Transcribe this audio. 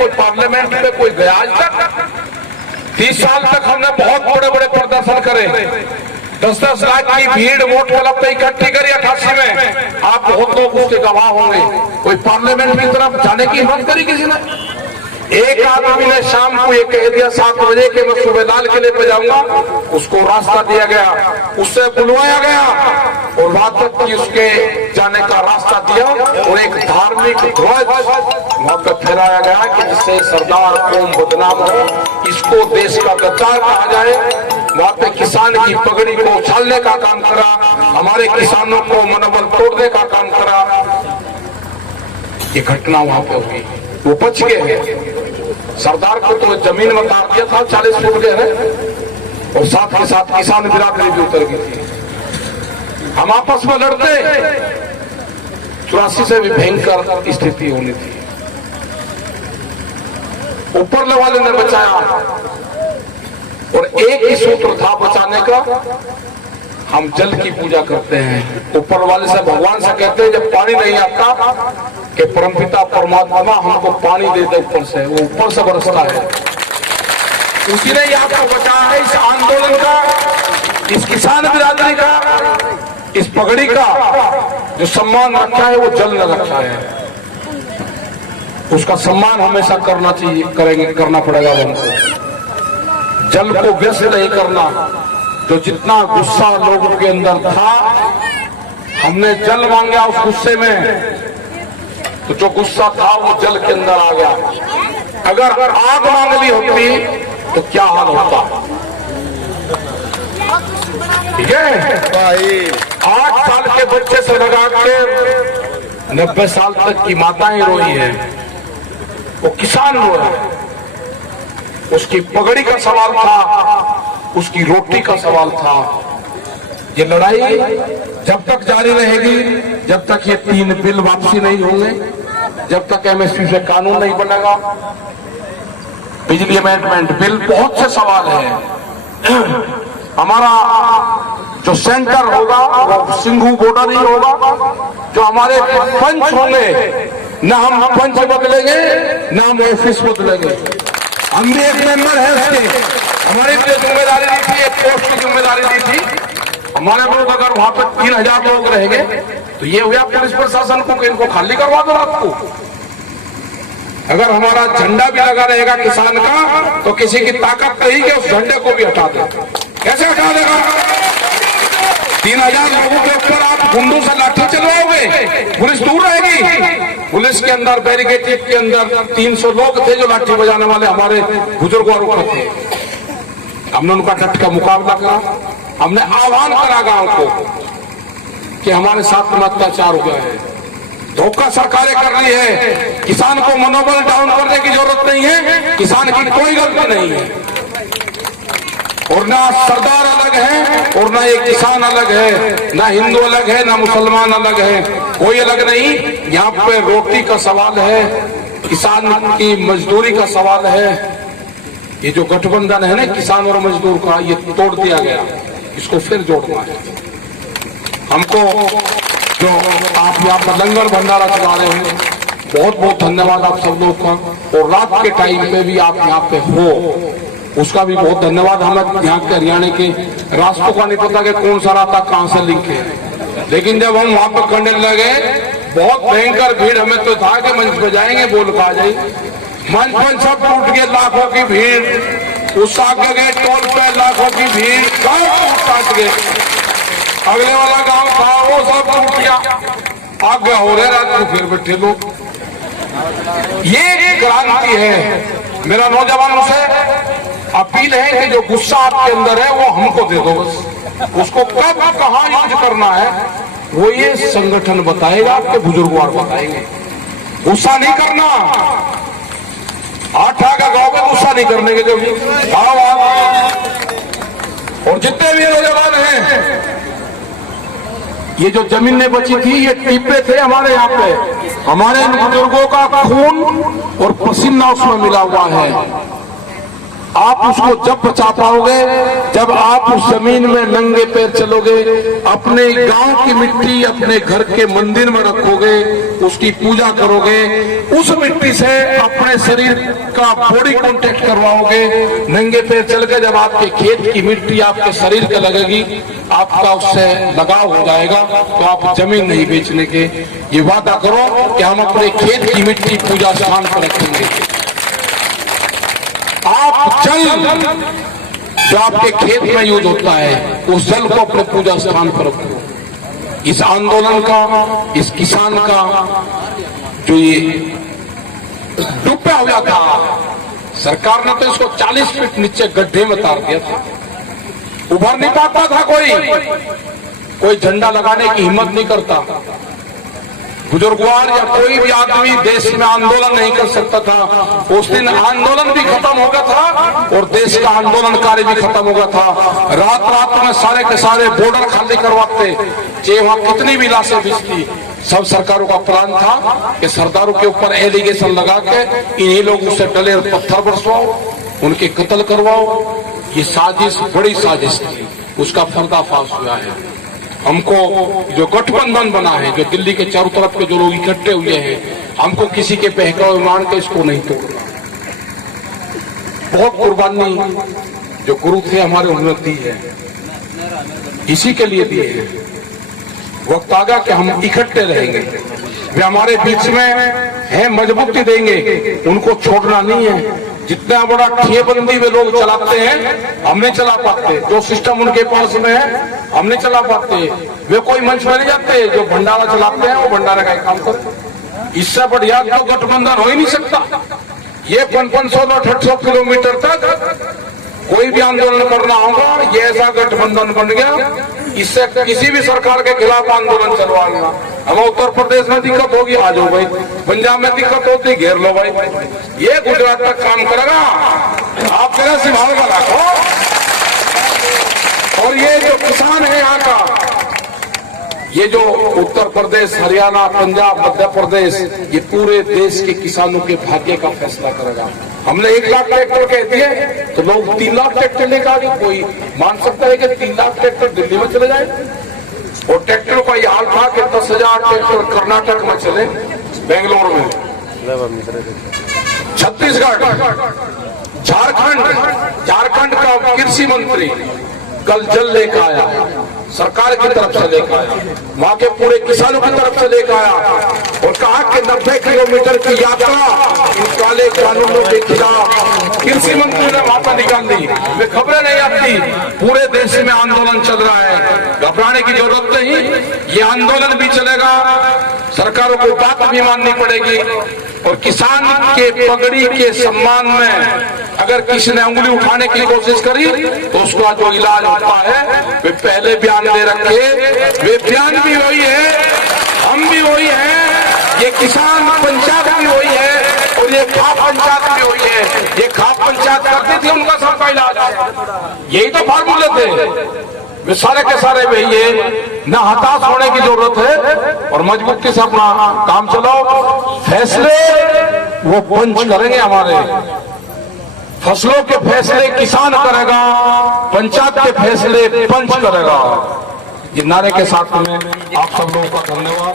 कोई पार्लियामेंट में कोई गया आज तक? 30 साल तक हमने बहुत बड़े बड़े प्रदर्शन करे, 10-10 लाख की भीड़ वोट क्लब पे इकट्ठी करी 88 में। आप बहुत लोग उसके गवाह होंगे। कोई पार्लियामेंट की तरफ जाने की हिम्मत करी किसी ने? एक आदमी ने शाम को ये कह दिया 7 बजे के मैं सूबेदार किले पे जाऊंगा, उसको रास्ता दिया गया, उससे बुलवाया गया और वहां तक कि उसके जाने का रास्ता दिया और एक धार्मिक ध्वज वहां पर फहराया गया कि जिससे सरदार कौम बदनाम हो, इसको देश का गद्दार कहा जाए। वहां पे किसान की पगड़ी को उछालने का काम करा, हमारे किसानों को मनोबल तोड़ने का काम करा। ये घटना वहां पे हुई, वो बच गए। सरदार को तो जमीन में उतार दिया था, 40 फुट गए और साथ के साथ किसान बिरादरी भी उतर गई थी। हम आपस में लड़ते, 84 से भी भयंकर स्थिति होनी थी। ऊपर वाले ने बचाया और एक ही सूत्र था बचाने का, हम जल की पूजा करते हैं। ऊपर वाले से भगवान से कहते हैं जब पानी नहीं आता कि परमपिता परमात्मा हमको पानी दे दे ऊपर से, वो ऊपर से बरसता है। उसी ने यहाँ पर बचाया है इस आंदोलन का, इस किसान बिरादरी का, इस पगड़ी का जो सम्मान रखा है वो जल ने रखा है। उसका सम्मान हमेशा करना चाहिए, करना पड़ेगा हमको। जल को व्यस्त नहीं करना। जो जितना गुस्सा लोगों के अंदर था, हमने जल मांगा उस गुस्से में, तो जो गुस्सा था वो जल के अंदर आ गया। अगर आग मांग ली होती तो क्या हाल होता? ठीक है भाई, 8 साल के बच्चे से लगा के 90 साल तक की माताएं रोई है, वो किसान रोया। उसकी पगड़ी का सवाल था, उसकी रोटी का सवाल था। ये लड़ाई जब तक जारी रहेगी, जब तक ये 3 बिल वापसी नहीं होंगे, जब तक एमएसपी से कानून नहीं बनेगा, बिजली अमेंडमेंट बिल, बहुत से सवाल है। हमारा जो सेंटर होगा वो सिंघू बॉर्डर ही होगा। जो हमारे पंच होंगे, न हम पंच बदलेंगे न हम ऑफिस बदलेंगे। हम भी एक मेंबर है उसके, हमारी जो जिम्मेदारी दी थी, एक पोस्ट की जिम्मेदारी दी थी। हमारे लोग अगर वहां पर 3000 लोग रहेंगे तो ये हुआ पुलिस प्रशासन को कि इनको खाली करवा दो रात को। अगर हमारा झंडा भी लगा रहेगा किसान का, तो किसी की ताकत नहीं कि उस झंडे को भी हटा दे। कैसे हटा देगा? 3000 लोगों के ऊपर आप गुंडों से लाठी चलवाओगे, पुलिस दूर रहेगी। पुलिस के अंदर बैरिकेड के अंदर 300 लोग थे जो लाठी बजाने वाले हमारे बुजुर्गों के थे। हमने उनका डट का मुकाबला करा। हमने आह्वान करा गांव को कि हमारे साथ में अत्याचार हो गया है, धोखा सरकारें कर रही है, किसान को मनोबल डाउन करने की जरूरत नहीं है, किसान की कोई गलती नहीं है। और ना सरदार अलग है और ना ये किसान अलग है, ना हिंदू अलग है ना मुसलमान अलग है, कोई अलग नहीं। यहाँ पे रोटी का सवाल है, किसान की मजदूरी का सवाल है। ये जो गठबंधन है ना किसान और मजदूर का, ये तोड़ दिया गया, इसको फिर जोड़ना है हमको। जो आप यहाँ पर लंगर भंडारा चला रहे हैं, बहुत बहुत धन्यवाद आप सब लोग का। और रात के टाइम पे भी आप यहाँ पे हो, उसका भी बहुत धन्यवाद। हमें यहाँ के हरियाणा के रास्तों का नहीं पता कि कौन सा रास्ता कहाँ से लिंक है, लेकिन जब हम वहां पर करने लगे बहुत भयंकर भीड़। हमें तो था कि मंच पे जाएंगे, बोल पा जाए, मंच पर सब टूट गए, लाखों की भीड़। उस आगे गए टोल पे लाखों की भीड़, गाँव काट गए। अगले वाला गांव था वो सब टूट गया, आगे हो रहे रात को फिर बैठे लोग। ये क्रांति है। मेरा नौजवानों से अपील है कि जो गुस्सा आपके अंदर है वो हमको दे दो बस। उसको कब कहाँ यूज करना है वो ये संगठन बताएगा, आपके बुजुर्गवार बताएंगे। गुस्सा नहीं करना, आठा का गांव में गुस्सा नहीं करने के जो भी गाँव। और जितने भी नौजवान हैं, ये जो जमीनें बची थी ये टीपे थे हमारे यहाँ पे, हमारे इन बुजुर्गों का खून और पसीना उसमें मिला हुआ है। आप उसको जब बचा पाओगे जब आप उस जमीन में नंगे पैर चलोगे, अपने गांव की मिट्टी अपने घर के मंदिर में रखोगे, उसकी पूजा करोगे, उस मिट्टी से अपने शरीर का बॉडी कांटेक्ट करवाओगे, नंगे पैर चल के जब आपके खेत की मिट्टी आपके शरीर पे लगेगी, आपका उससे लगाव हो जाएगा, तो आप जमीन नहीं बेचने के ये वादा करो कि हम अपने खेत की मिट्टी पूजा स्थान पर रखेंगे। आप जल जो आपके खेत में यूज होता है उस जल को अपने पूजा स्थान पर रखो। इस आंदोलन का, इस किसान का जो ये डूबा हुआ था, सरकार ने तो इसको 40 फीट नीचे गड्ढे में उतार दिया था, उभर नहीं पाता था, कोई झंडा लगाने की हिम्मत नहीं करता। बुजुर्गवार या कोई भी आदमी देश में आंदोलन नहीं कर सकता था। उस दिन आंदोलन भी खत्म हो गया था और देश का आंदोलन कार्य भी खत्म हो गया था। रात रात में सारे के सारे बॉर्डर खाली करवाते, चाहे वहां कितनी भी लाशें बिछती, सब सरकारों का प्लान था कि सरदारों के ऊपर एलिगेशन लगा के इन्हीं लोगों से डले पत्थर बरसवाओ, उनके कत्ल करवाओ। ये साजिश बड़ी साजिश थी, उसका पर्दाफाश हुआ है। हमको जो गठबंधन बना है, जो दिल्ली के चारों तरफ के जो लोग इकट्ठे हुए हैं, हमको किसी के बहकावे मान के इसको नहीं तोड़ना। बहुत कुर्बानी जो गुरु थे हमारे उन्होंने दी है, इसी के लिए दिए है। वक्त आ गया कि हम इकट्ठे रहेंगे, वे हमारे बीच में है, मजबूती देंगे, उनको छोड़ना नहीं है। जितना बड़ा ठेबंदी वे लोग चलाते हैं हम नहीं चला पाते, जो सिस्टम उनके पास में है हम नहीं चला पाते। वे कोई मंच में नहीं जाते, जो भंडारा चलाते हैं वो भंडारा का काम करते। इससे बढ़िया तो गठबंधन हो ही नहीं सकता। ये 500-800 किलोमीटर तक कोई भी आंदोलन करना होगा, ये ऐसा गठबंधन बन गया, इससे किसी भी सरकार के खिलाफ आंदोलन चलवा लेना। हमें उत्तर प्रदेश में दिक्कत होगी, आ जाओ भाई, पंजाब में दिक्कत होती घेर लो भाई, ये गुजरात तक काम करेगा, आप जरा संभाल कर रखो। और ये जो किसान है यहाँ का, ये जो उत्तर प्रदेश, हरियाणा, पंजाब, मध्य प्रदेश, ये पूरे देश के किसानों के भाग्य का फैसला करेगा। हमने 1 लाख ट्रैक्टर कह दिए तो लोग 3 लाख ट्रैक्टर लेकर आ गए। कोई मान सकता है कि 3 लाख ट्रैक्टर दिल्ली में चले जाए? और ट्रैक्टर का ये हाल था कि 10,000 ट्रैक्टर कर्नाटक में चले, बेंगलोर में, छत्तीसगढ़, झारखंड का कृषि मंत्री कल जल लेकर आया, सरकार की तरफ से लेकर आया, वहां के पूरे किसानों की तरफ से लेकर आया और कहा कि 90 किलोमीटर की यात्रा इन काले कानूनों के खिलाफ कृषि मंत्री ने वहां पर निकाल दी। वे खबरें नहीं आती, पूरे देश में आंदोलन चल रहा है, घबराने की जरूरत नहीं, ये आंदोलन भी चलेगा, सरकारों को बात भी माननी पड़ेगी। और किसान के पगड़ी के सम्मान में अगर किसी ने उंगली उठाने की कोशिश करी तो उसका जो इलाज होता है, वे पहले बयान दे रखे, वे बयान भी वही है, हम भी वही हैं, ये किसान पंचायत भी वही है और ये खाप पंचायत भी वही है। ये खाप पंचायत करती थी, उनका सबका इलाज यही तो फार्मूले थे, वे सारे के सारे वही है। न हताश होने की जरूरत है और मजबूती से अपना काम चलाओ। फैसले वो पंच करेंगे, हमारे फसलों के फैसले किसान करेगा, पंचायत के फैसले पंच करेगा। ये नारे के साथ में आप सब लोगों का धन्यवाद।